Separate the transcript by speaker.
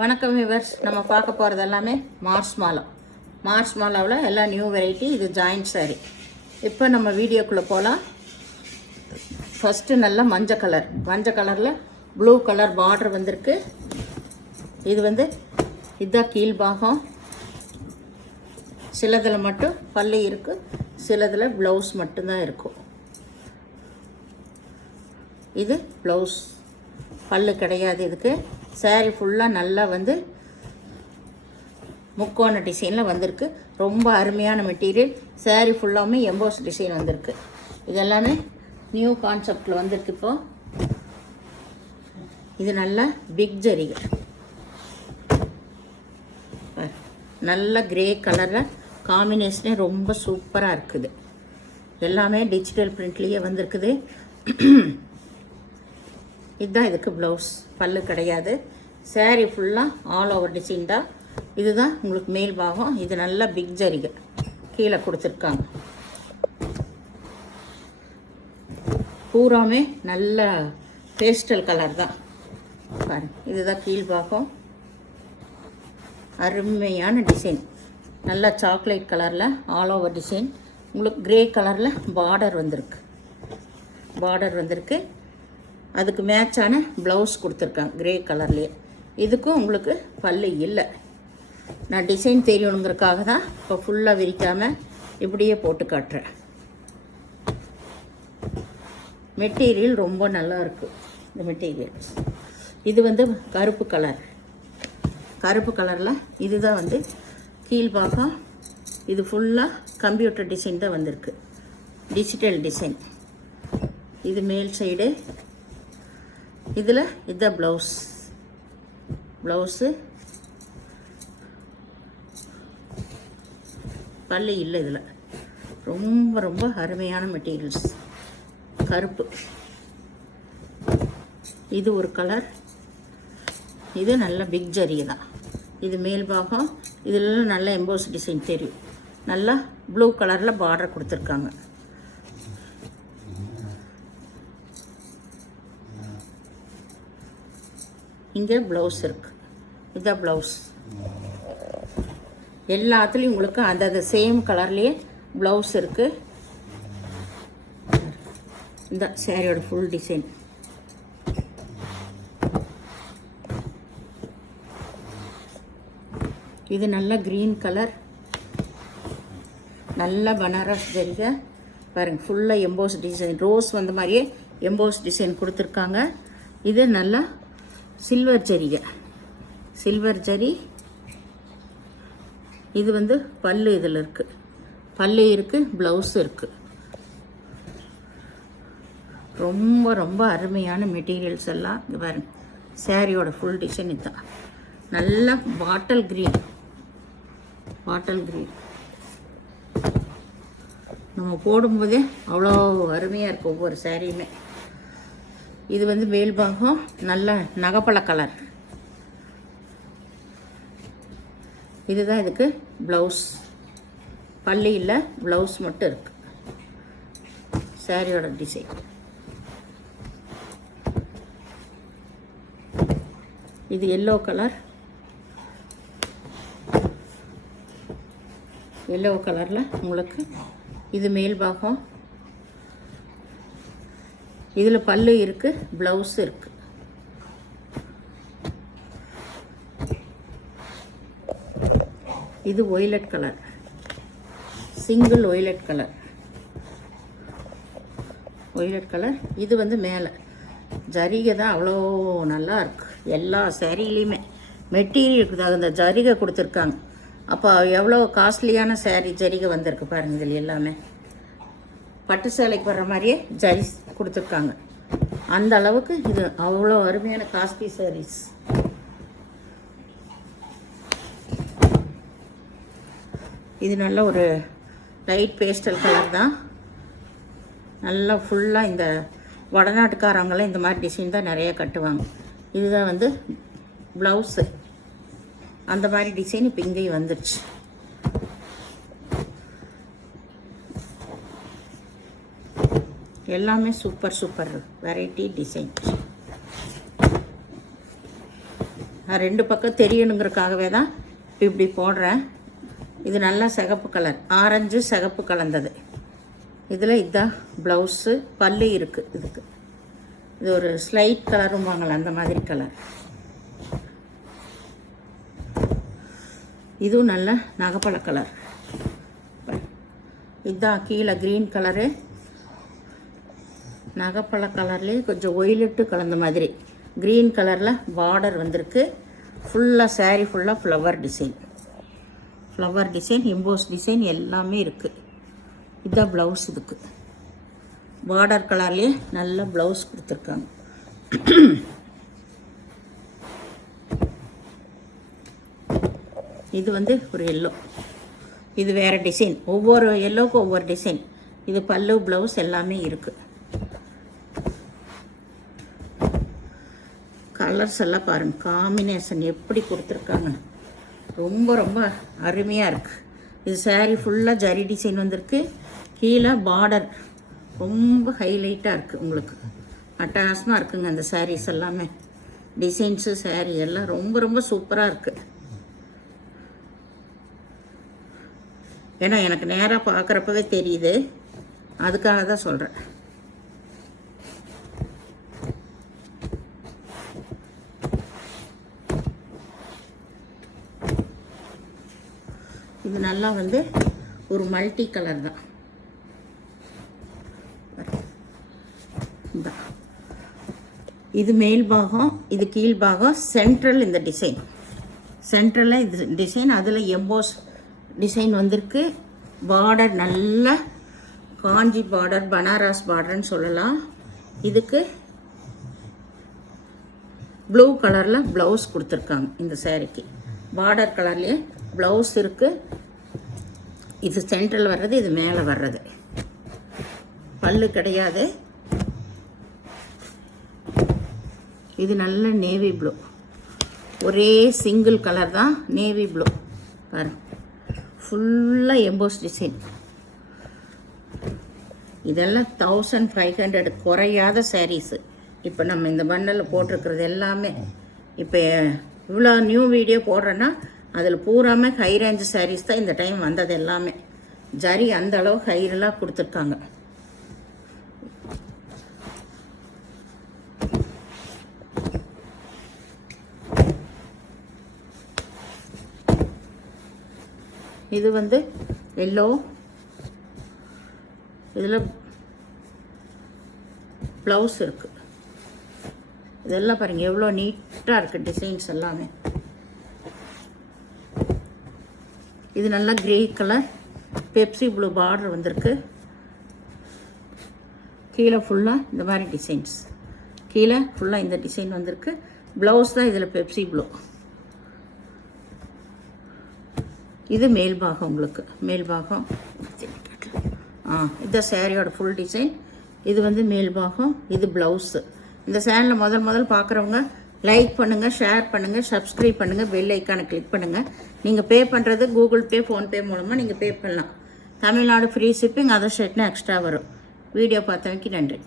Speaker 1: வணக்கம் விவர்ஸ் நம்ம பார்க்க போகிறது எல்லாமே மார்ஸ் மாலா மார்ஸ் மாலாவில் எல்லாம் நியூ வெரைட்டி இது ஜாயிண்ட் saree. இப்போ நம்ம வீடியோக்குள்ளே போகலாம் ஃபஸ்ட்டு நல்லா மஞ்சள் கலர் மஞ்சள் கலரில் ப்ளூ கலர் பார்டர் வந்திருக்கு. இது வந்து இதுதான் கீழ்பாகம் சிலதில் மட்டும் பல்லு இருக்குது சிலதில் ப்ளவுஸ் மட்டும்தான் இருக்கும். இது ப்ளவுஸ் பல்லு கிடையாது இதுக்கு. சேரீ ஃபுல்லாக நல்லா வந்து முக்கோண டிசைனில் வந்திருக்கு. ரொம்ப அருமையான மெட்டீரியல் saree ஃபுல்லாமே எம்போஸ் டிசைன் வந்திருக்கு. இதெல்லாமே நியூ கான்செப்டில் வந்திருக்கு இப்போ. இது நல்லா பிக் ஜரிகை நல்ல கிரே கலரில் காம்பினேஷனே ரொம்ப சூப்பராக இருக்குது. எல்லாமே டிஜிட்டல் பிரிண்ட்லேயே வந்திருக்குது. இதுதான் இதுக்கு ப்ளவுஸ் பல்லு கிடையாது. சேரீ ஃபுல்லாக ஆல் ஓவர் டிசைன் தான் இதுதான் உங்களுக்கு மேல் பாகம். இது நல்லா பிக் ஜரிகை. கீழே கொடுத்துருக்காங்க. பூராமே நல்ல பேஸ்டல் கலர் தான். பாருங்க. இதுதான் கீழ் பாகம். அருமையான டிசைன் நல்லா சாக்லேட் கலரில் ஆல் ஓவர் டிசைன் உங்களுக்கு கிரே கலரில் பார்டர் வந்திருக்கு. பார்டர் வந்திருக்கு. அதுக்கு மேட்சான ப்ளவுஸ் கொடுத்துருக்காங்க கிரே கலர்லேயே இதுக்கும் உங்களுக்கு பல்லு இல்லை. நான் டிசைன் தெரியணுங்கிறதுக்காக தான் இப்போ ஃபுல்லாக விரிக்காமல் இப்படியே போட்டு காட்டுறேன். மெட்டீரியல் ரொம்ப நல்லா இருக்குது இந்த மெட்டீரியல். இது வந்து கருப்பு கலர் கருப்பு கலரில் இதுதான் வந்து கீழ்பாகம் இது ஃபுல்லாக கம்ப்யூட்டர் டிசைன் தான் வந்திருக்கு. டிஜிட்டல் டிசைன் இது மேல் சைடு இதில் இதுதான் ப்ளவுஸ் ப்ளவுஸு பல்லு இல்லை இதில். ரொம்ப ரொம்ப அருமையான மெட்டீரியல்ஸ் கருப்பு. இது ஒரு கலர் இது நல்ல பிக் ஜரிகை தான் இது மேல் பாகம். இதில் நல்ல எம்போஸ் டிசைன் தெரியும். நல்லா ப்ளூ கலரில் பார்டர் கொடுத்துருக்காங்க. இங்கே ப்ளவுஸ் இருக்குது இதுதான் ப்ளவுஸ் எல்லாத்துலேயும் உங்களுக்கு அந்த சேம் கலர்லேயே ப்ளவுஸ் இருக்குது இந்த சேரீயோட ஃபுல் டிசைன் இது நல்ல க்ரீன் கலர் நல்ல பனாரஸ் ஜரிகை பாருங்கள் ஃபுல்லாக எம்போஸ் டிசைன் ரோஸ் வந்த மாதிரியே எம்போஸ் டிசைன் கொடுத்துருக்காங்க. இது நல்லா சில்வர் ஜரிகை சில்வர் ஜரி இது வந்து பல்லு இதில் இருக்குது பல்லு இருக்குது ப்ளவுஸ் இருக்குது ரொம்ப ரொம்ப அருமையான மெட்டீரியல்ஸ் எல்லாம் இங்கே பாருங்க. சேரீயோட ஃபுல் டிசைன் இதுதான். நல்ல பாட்டல் க்ரீன் பாட்டல் க்ரீன் நம்ம போடும்போதே அவ்வளோ அருமையாக இருக்குது ஒவ்வொரு சேரீயுமே இது வந்து மேல்பாகம் நல்ல நகப்பழ கலர் இதுதான் இதுக்கு ப்ளவுஸ் பள்ளியில் ப்ளவுஸ் மட்டும் இருக்கு. சாரியோட டிசைன் இது எல்லோ கலர் எல்லோ கலரில் உங்களுக்கு இது மேல் பாகம். இதில் பல்லு இருக்குது ப்ளவுஸ் இருக்குது இது violet colour single violet colour violet colour இது வந்து மேலே. ஜரிகை தான் அவ்வளோ நல்லா எல்லா சேரீலையுமே மெட்டீரியலுக்கு தகுந்த ஜரிகை கொடுத்துருக்காங்க. அப்போ எவ்வளோ காஸ்ட்லியான சேரீ ஜரிகை வந்திருக்கு பாருங்கள் இதில் எல்லாமே. பட்டு சேலைக்கு வர்ற மாதிரியே ஜரிஸ் கொடுத்துருக்காங்க. அந்த அளவுக்கு இது அவ்வளோ அருமையான காஸ்ட்லி சாரீஸ் இது நல்ல ஒரு லைட் பேஸ்டல் கலர் தான். நல்லா ஃபுல்லாக இந்த வடநாட்டுக்காரவங்களாம் இந்த மாதிரி டிசைன் தான் நிறைய கட்டுவாங்க. இதுதான் வந்து ப்ளவுஸு அந்த மாதிரி டிசைன் இப்போ இங்கேயும் வந்துருச்சு. எல்லாமே சூப்பர் சூப்பர் வெரைட்டி டிசைன் நான் ரெண்டு பக்கம் தெரியணுங்கிறதுக்காகவே தான் இப்படி போடுறேன். இது நல்லா சிகப்பு கலர் ஆரஞ்சு சிகப்பு கலந்தது. இதில் இதுதான் ப்ளவுஸு பல்லு இருக்குது இதுக்கு. இது ஒரு ஸ்லைட் கலரும்பாங்களே அந்த மாதிரி கலர் இதுவும் நல்ல நகப்பழ கலர் இதுதான் கீழே க்ரீன் கலரு நகைப்பழ கலர்லேயே கொஞ்சம் ஒயிலட்டு கலந்த மாதிரி. க்ரீன் கலரில் பார்டர் வந்திருக்கு. ஃபுல்லாக சேரீ ஃபுல்லாக flower design flower design emboss design எல்லாமே இருக்குது இதுதான் ப்ளவுஸ் இதுக்கு. பார்டர் கலர்லேயே நல்ல ப்ளவுஸ் கொடுத்துருக்காங்க. இது வந்து ஒரு எல்லோ இது வேறு டிசைன் ஒவ்வொரு எல்லோவுக்கும் ஒவ்வொரு டிசைன் இது பல்லு ப்ளவுஸ் எல்லாமே இருக்குது கலர்ஸ் எல்லாம் பாருங்கள் காம்பினேஷன் எப்படி கொடுத்துருக்காங்க ரொம்ப ரொம்ப அருமையாக இருக்குது இது சேரீ ஃபுல்லாக ஜரி டிசைன் வந்திருக்கு. கீழே பார்டர் ரொம்ப ஹைலைட்டாக இருக்குது உங்களுக்கு. அட்டகாசமாக இருக்குங்க அந்த சாரீஸ் எல்லாமே. டிசைன்ஸு சாரீ எல்லாம் ரொம்ப ரொம்ப சூப்பராக இருக்குது ஏன்னா எனக்கு நேராக பார்க்குறப்பவே தெரியுது. அதுக்காக தான் சொல்கிறேன் இது நல்லா வந்து ஒரு மல்டி கலர் தான். இது மேல் பாகம் இது கீழ் பாகம் சென்ட்ரல் இந்த டிசைன் சென்ட்ரலில் இது டிசைன் அதில் எம்போஸ் டிசைன் வந்திருக்கு. பார்டர் நல்ல காஞ்சி பார்டர் பனாரஸ் பார்டர்னு சொல்லலாம். இதுக்கு ப்ளூ கலரில் ப்ளவுஸ் கொடுத்துருக்காங்க இந்த சேரீக்கு பார்டர் கலர்லேயே ப்ளவுஸ் இருக்குது இது சென்ட்ரல் வர்றது இது மேலே வர்றது. பல்லு கிடையாது. இது நல்ல நேவி ப்ளூ ஒரே சிங்கிள் கலர் தான் நேவி ப்ளூ பாரு. ஃபுல்லாக எம்போஸ் டிசைன் இதெல்லாம் தௌசண்ட் ஃபைவ் ஹண்ட்ரட் குறையாத சாரீஸு இப்போ நம்ம இந்த பண்டலில் போட்டிருக்கிறது எல்லாமே. இப்போ இவ்வளோ நியூ வீடியோ போடுறேன்னா அதில் பூராமே ஹை ரேஞ்ச் சாரீஸ் தான் இந்த டைம் வந்தது எல்லாமே. ஜரி அந்த அளவு ஹைரெல்லாம் கொடுத்துருக்காங்க. இது வந்து எல்லோ இதில் ப்ளவுஸ் இருக்குது இதெல்லாம் பாருங்கள் எவ்வளோ நீட்டாக இருக்குது டிசைன்ஸ் எல்லாமே. இது நல்லா grey colour Pepsi blue border வந்திருக்கு. கீழே ஃபுல்லாக இந்த மாதிரி டிசைன்ஸ் கீழே ஃபுல்லாக இந்த டிசைன் வந்திருக்கு. ப்ளவுஸ் தான் இதில் பெப்சி ப்ளூ இது மேல் பாகம் உங்களுக்கு. மேல் பாகம். ஆ இதுதான் சேரீயோட ஃபுல் டிசைன் இது வந்து மேல் பாகம். இது ப்ளவுஸு இந்த சேனலில் முதல் முதல் பார்க்குறவங்க லைக் பண்ணுங்கள் ஷேர் பண்ணுங்கள் சப்ஸ்கிரைப் பண்ணுங்கள் பெல் ஐக்கானை கிளிக் பண்ணுங்கள் நீங்கள் பே பண்ணுறது கூகுள் பே ஃபோன்பே மூலமாக நீங்கள் பே பண்ணலாம். தமிழ்நாடு ஃப்ரீ ஷிப்பிங் அதர் ஷர்ட்னா எக்ஸ்ட்ரா வரும். வீடியோ பார்த்தவங்க நன்றி.